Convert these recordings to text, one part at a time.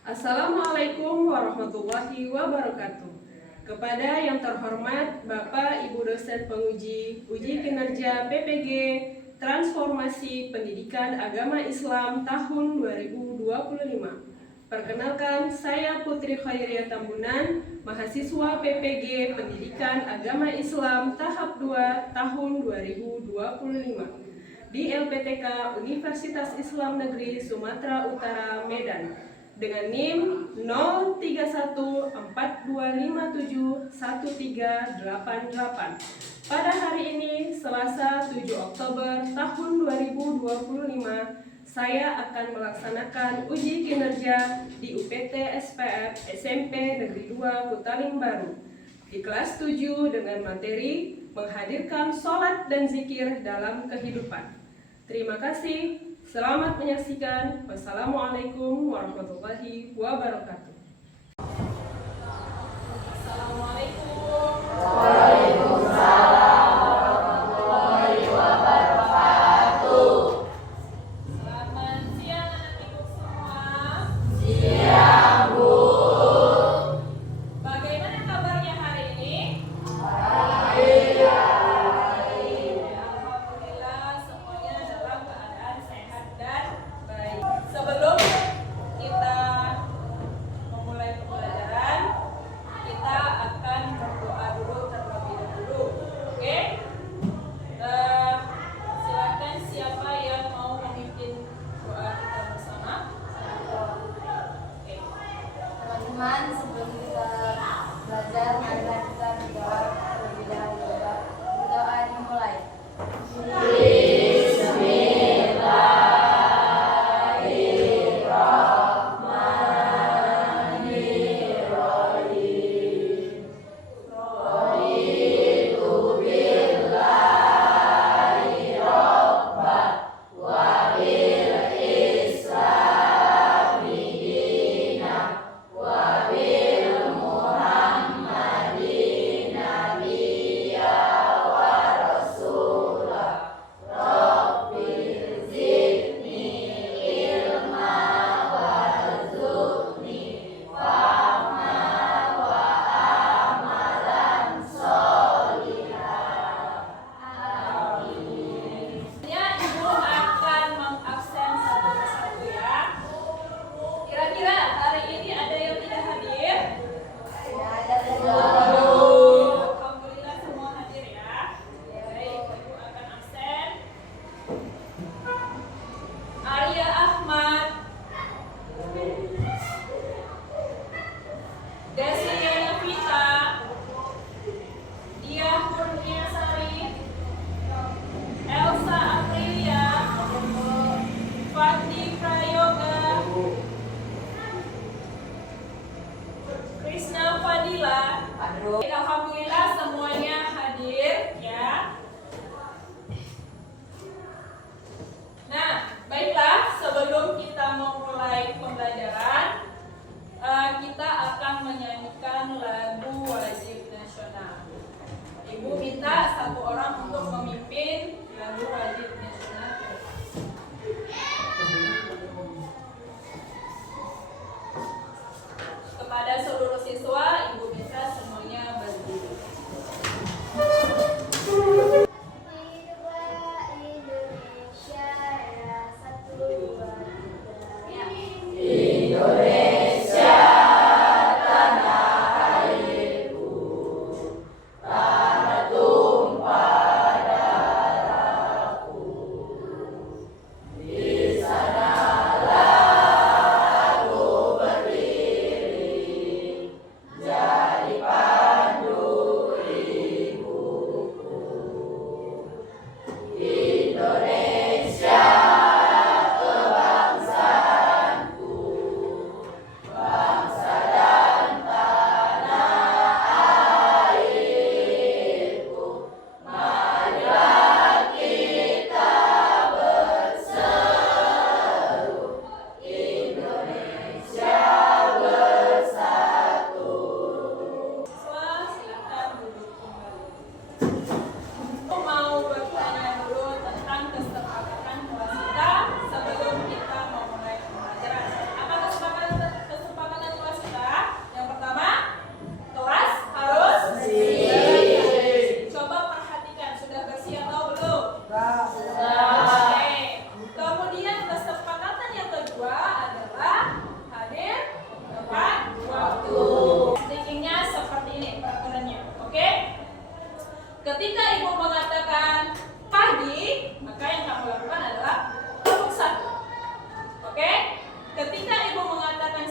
Assalamualaikum warahmatullahi wabarakatuh. Kepada yang terhormat Bapak Ibu dosen penguji uji kinerja PPG Transformasi Pendidikan Agama Islam tahun 2025. Perkenalkan, saya Putri Khairiyah Tambunan, mahasiswa PPG Pendidikan Agama Islam tahap 2 tahun 2025 di LPTK Universitas Islam Negeri Sumatera Utara, Medan, dengan NIM 031425713888. Pada hari ini, Selasa 7 Oktober tahun 2025, saya akan melaksanakan uji kinerja di UPT SPF SMP Negeri 2 Putaling Baru di kelas 7 dengan materi menghadirkan sholat dan zikir dalam kehidupan. Terima kasih. Selamat menyaksikan. Wassalamualaikum warahmatullahi wabarakatuh. Assalamualaikum. Waalaikumsalam warahmatullahi wabarakatuh. Selamat siang anak-anak semua. Siang, Bu. Bagaimana kabarnya hari ini? Baik. Alhamdulillah semuanya dalam keadaan sehat dan baik. Sebelum kita memulai pembelajaran, kita akan berdoa dulu terlebih dahulu. Oke? Silakan siapa yang mau memimpin doa kita bersama? Oke. Teman-teman, sebelum kita belajar, marilah kita berdoa terlebih dahulu. Doa dimulai. Ya, Ibu akan mengabsen satu persatu ya. Kira-kira hari ini ada yang tidak hadir? Alhamdulillah semua hadir ya. Baik, Ibu akan absen. Arya Ahmad, Desi Yanavita, Dia Kurniasari, Elsa Aprilia, Fandi Prayoga,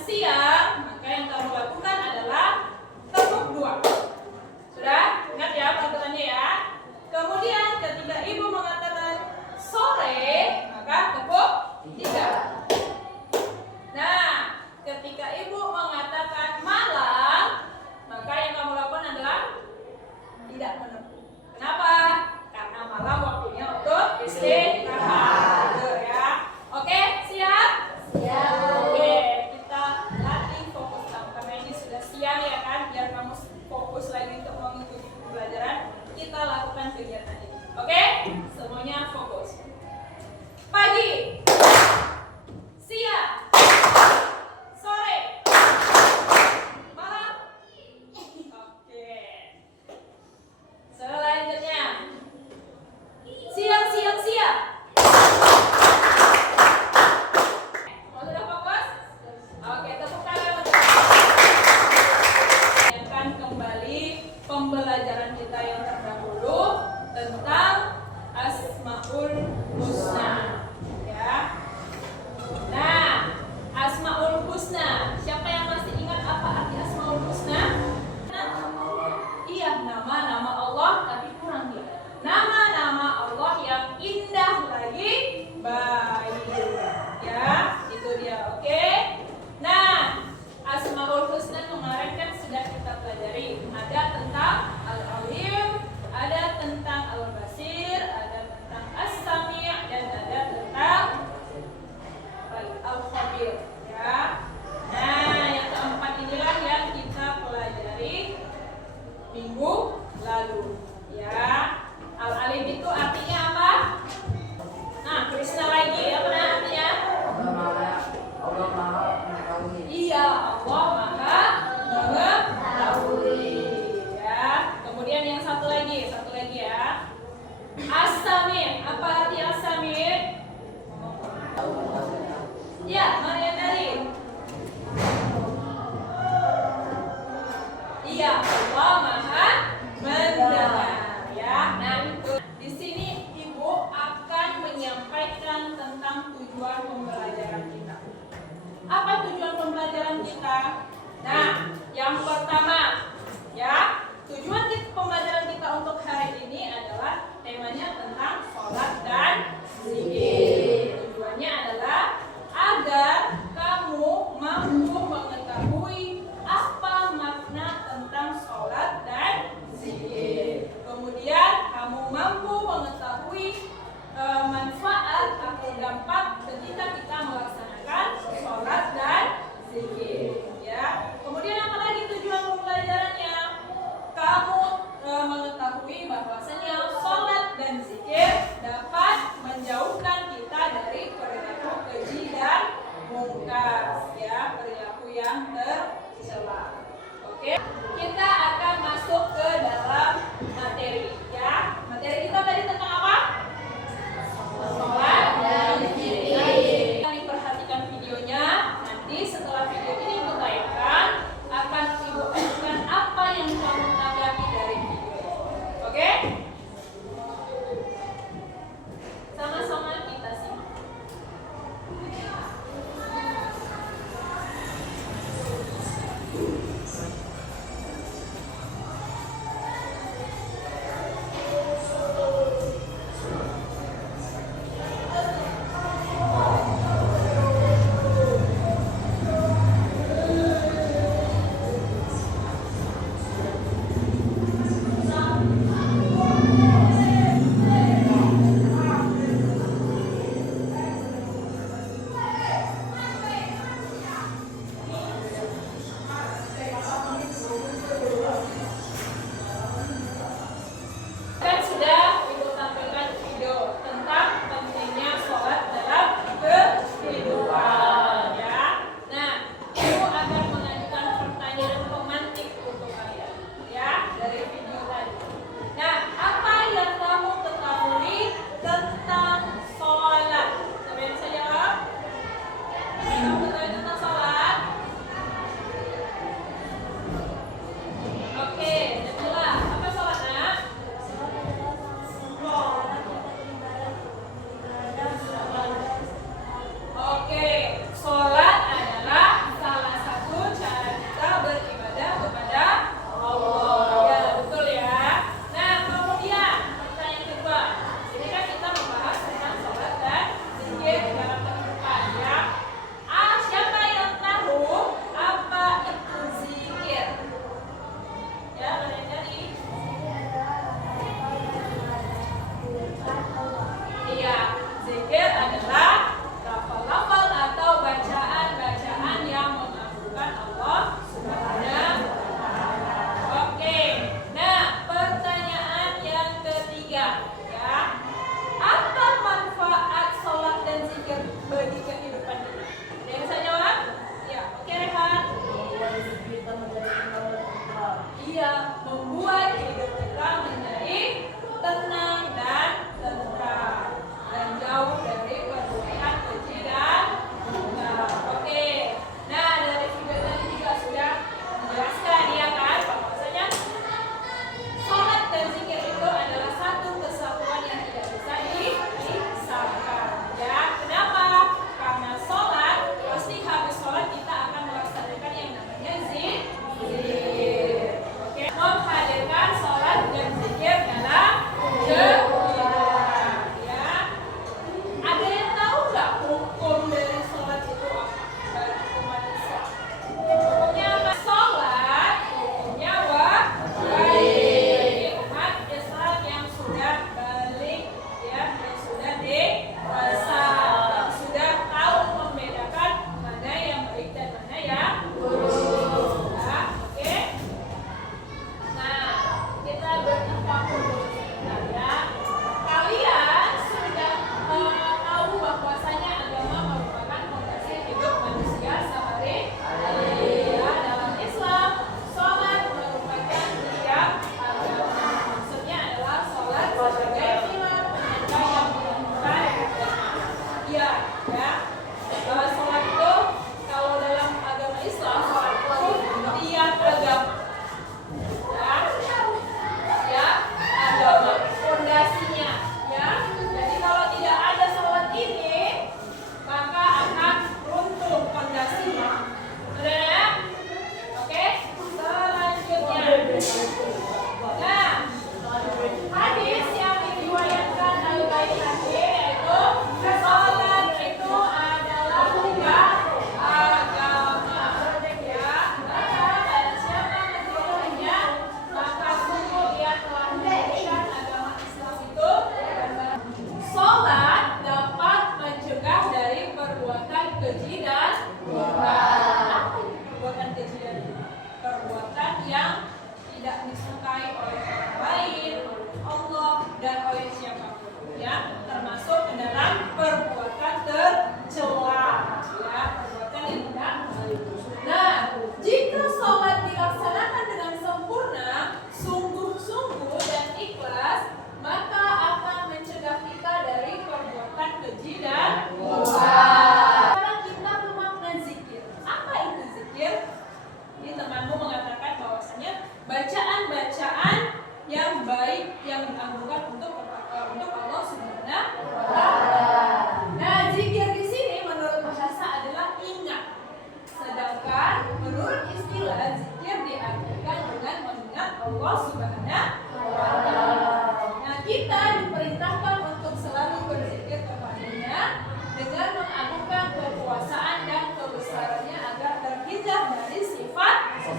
siang, maka yang kamu lakukan adalah tepuk 2. Sudah? Ingat ya peraturannya ya. Kemudian ketika ibu mengatakan sore, maka tepuk 3. Nah, ketika ibu mengatakan malam, maka yang kamu lakukan adalah tidak menepuk. Kenapa? Karena malam waktunya untuk istirahat. Gitu ya. Oke, siap? Siap. Oke, kita latih fokus kamu karena ini sudah siang ya kan, biar kamu fokus lagi untuk mengikuti pembelajaran. Kita lakukan kegiatan ini. Oke? Semuanya fokus. Pagi, siang, sore, malam. Oke. Selanjutnya, siang. Sudah fokus? Oke, tepuk tangan untuk akan kembali pembelajaran kita yang terdahulu tentang Asmaul Husna. Ya. Nah, Asmaul Husna. Siapa yang masih ingat apa arti Asmaul Husna? Iya, nama-nama Allah, tapi kurang dia. Nama-nama Allah yang indah lagi baik. Ya, itu dia. Oke. Nah, Asmaul Husna kemarin kan sudah kita pelajari. Ada tentang Al-Alim, ada tentang Al-Basir, ada tentang As-Sami', dan ada tentang Al-Khabir. Ya. Nah, yang keempat inilah yang kita pelajari minggu lalu. Ya. Al-Alim itu artinya apa? Nah, Krishna lagi. Apa artinya? Allah Maha Mengetahui. Iya, Allah Maha Mengetahui. Ya. Kemudian yang satu lagi ya. As-Sami'. Apa arti As-Sami'? Ya, Maria dari. Iya, Allah Maha mendengar. Ya, nah itu. Di sini Ibu akan menyampaikan tentang tujuan pembelajaran kita. Apa tujuan pembelajaran kita? Nah, yang pertama, ya, tujuan pembelajaran kita untuk hari ini adalah temanya tentang sholat dan zikir. Tujuannya adalah agar kamu mampu mengetahui apa makna tentang sholat dan zikir. Kemudian kamu mampu mengetahui manfaat atau dampak ketika kita melaksanakan sholat dan zikir. Ya. Kemudian apa lagi tujuan pembelajarannya? Kamu mengetahui bahwasanya sholat dan zikir dapat menjauhkan kita dari perilaku keji dan mungkar, ya, perilaku yang tercela. Oke, kita akan masuk ke dalam materi, ya. Materi kita tadi tentang apa? Sholat dan zikir. Kalian perhatikan videonya. Nanti setelah video ini ditayangkan, akan Ibu ajukan apa yang kamu tanggapi dari video ini. Oke? Sama-sama kita simak.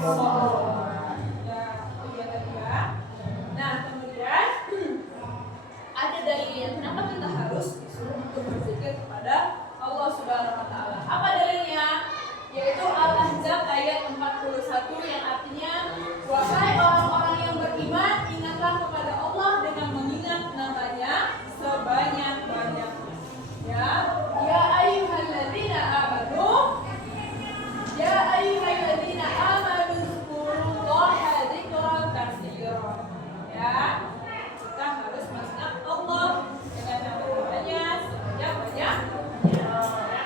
sholat. Ya, tujuan kedua. Nah, kemudian ada dalilnya. Kenapa kita harus disuruh untuk berzikir kepada Allah Subhanahu wa taala? Apa dalilnya? Yaitu Al-Ahzab ayat 41 yang artinya, wahai orang-orang yang beriman, ingatlah kepada Allah dengan mengingat namanya sebanyak-banyaknya. Ya ayyuhalladzina amanu, ya ayyuhalladzina amanu dzkurullaha dzikran katsiran. Ya, kita harus mengingat Allah dengan nama-namanya sebanyak-banyaknya.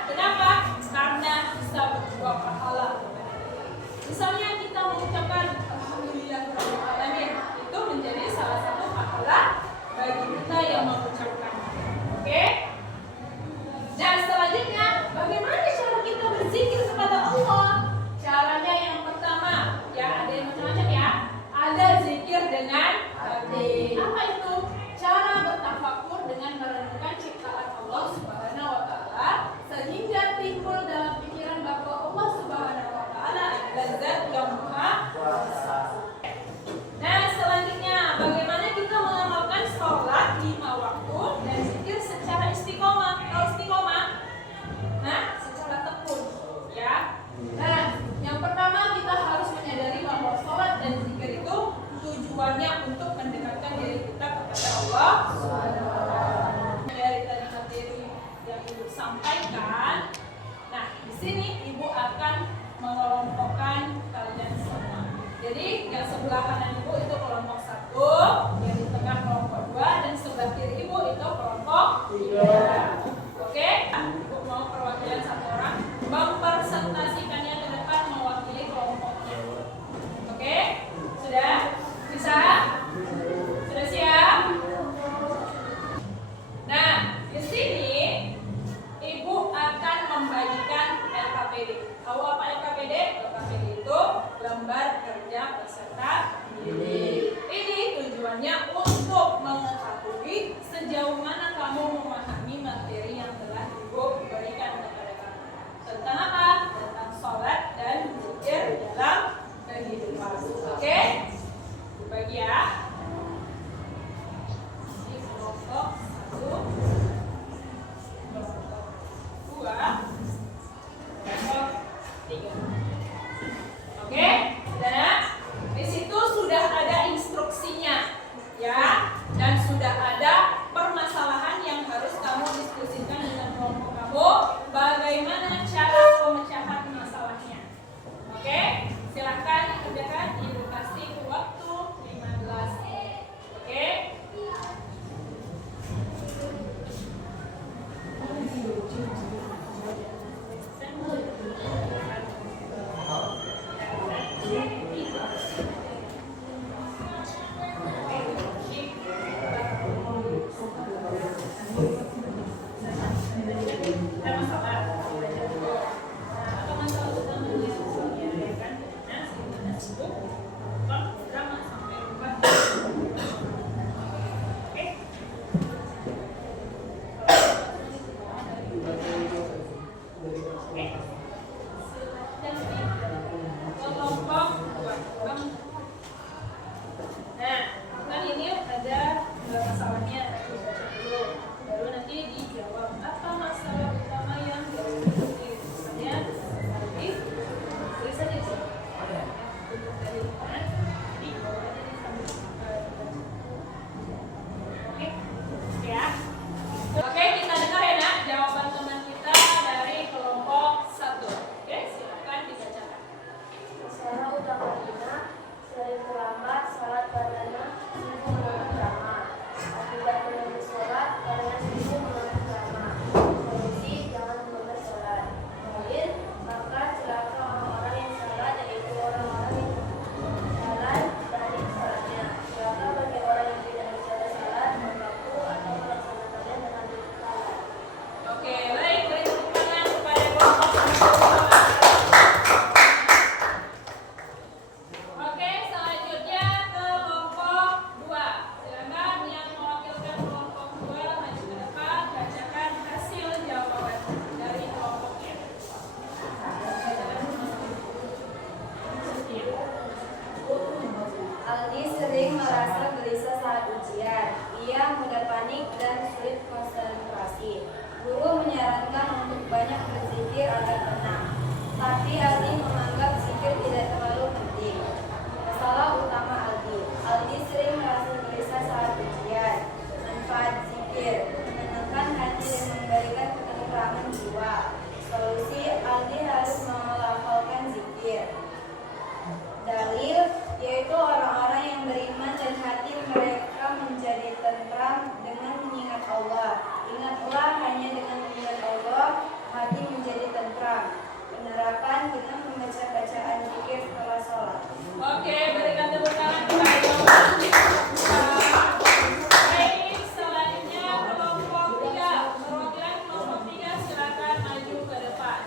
Kenapa? Karena bisa berbuah pahala. Misalnya kita mengucapkan alhamdulillahirobbilalamin, itu menjadi salah satu pahala bagi kita yang mengucapkan. Oke? Nah, selanjutnya bagaimana cara kita berzikir kepada Allah? Caranya yang pertama, ya ada yang macam-macam ya. Ada zikir dengan hati. Apa itu? Cara bertafakur dengan merenungkan ciptaan Allah Subhanahu wa taala sehingga timbul dalam pikiran bahwa Allah Subhanahu wa taala adalah zat yang maha kuasa. Nah, selanjutnya bagaimana kita mengamalkan sholat 5 waktu dan zikir secara istiqomah? Kalau istiqomah, nah secara tekun, ya. Nah, yang pertama kita harus menyadari bahwa sholat dan zikir itu tujuannya untuk mendekatkan diri kita kepada Allah Subhanahu wa taala. Dari tadi materi yang Ibu sampaikan, nah di sini Ibu akan mengelompokkan kalian semua. Jadi yang sebelah kanan Ibu itu kelompok 1, yang di tengah kelompok 2, dan sebelah kiri Ibu itu kelompok 3. Oke? Ibu mau perwakilan 1 orang mempresentasikannya ke depan mewakili kelompoknya. Oke? Sudah? Bisa? Sudah siap? Nah, di sini Ibu akan membagikan LKPD. Tahu apa LKPD? LKPD itu lembar kerja peserta didik. Ini tujuannya untuk mengetahui sejauh mana kamu memahami materi yang telah Ibu berikan kepada kamu. Tentang apa? Tentang sholat dan zikir dalam kehidupan. Oke? Bagi ya. Ini kelompok 1, kelompok 2, kelompok 3. Oke? Dan di situ sudah ada instruksinya, ya, dan sudah ada permasalahan yang harus kamu diskusikan dengan kelompok kamu. Bagaimana cara pemecahan masalahnya? Oke? Silakan dikerjakan. Ibu kasih waktu 15 menit. Oke? berzikir agar tenang. Tapi Aldi menganggap zikir tidak terlalu penting. Masalah utama Aldi sering merasa gelisah saat ujian. Manfaat zikir menenangkan hati dan memberikan ketentraman jiwa. Solusi Aldi harus melafalkan zikir. Dalil yaitu orang-orang yang beriman dan hati mereka menjadi tentram dengan mengingat Allah. Ingatlah hanya dengan mengingat Allah hati menjadi tentram. Penerapan dengan membaca bacaan zikir setelah sholat. Oke, berikan tepuk tangan kepada Bapak. Baik, selanjutnya kelompok 3. Perwakilan kelompok 3 silakan maju ke depan.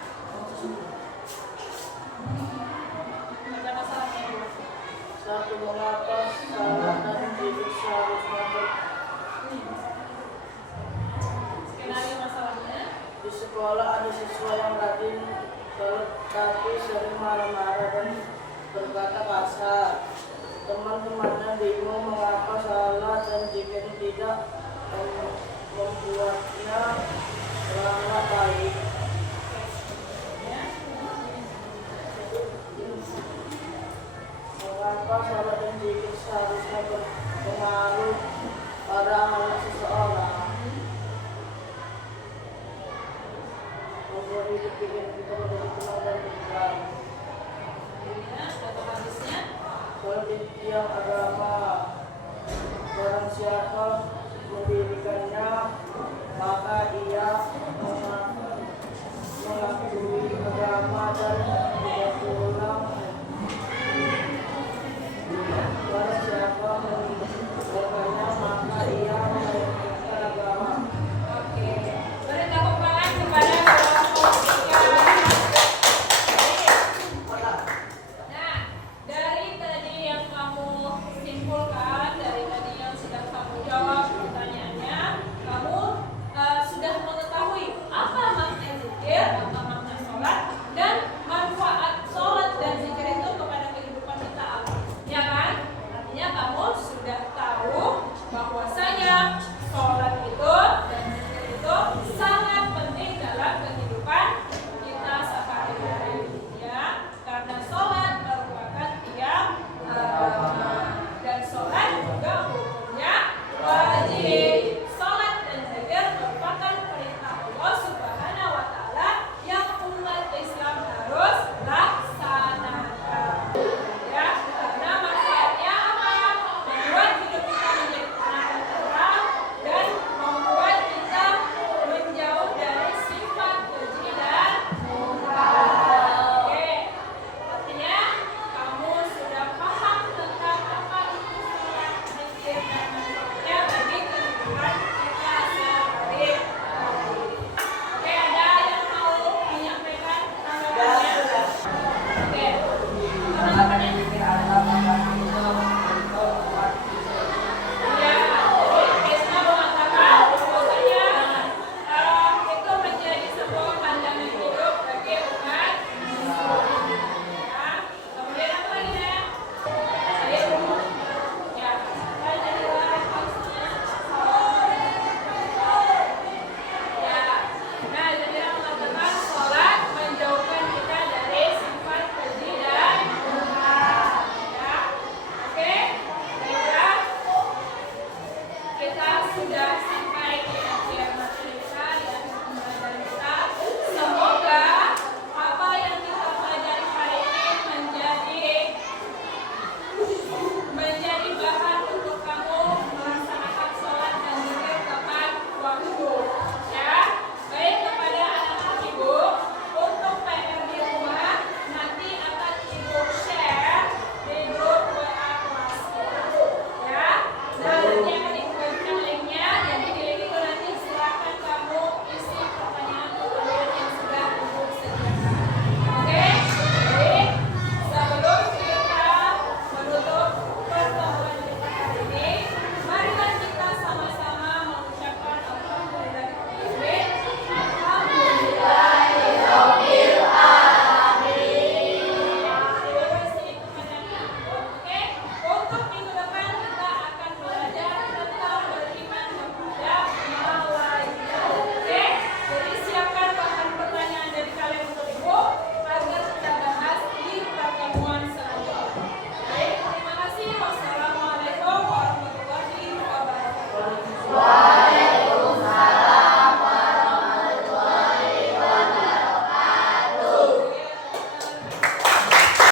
Baca masalahnya. Satu, mengapa salat dan zikir seharusnya Skenario masalahnya. di sekolah ada siswa yang rajin sholat tapi sering marah-marah dan berkata kasar. Teman-temannya bingung mengapa salat dan zikir tidak membuatnya beramal baik. Mengapa salat dan zikir seharusnya berpengaruh pada amalan seseorang? Membuat hidup pikiran kita menjadi tenang dan tentram. Data hadisnya. Soal di tiang agama, barang siapa mendirikannya, maka ia mengakui agama dan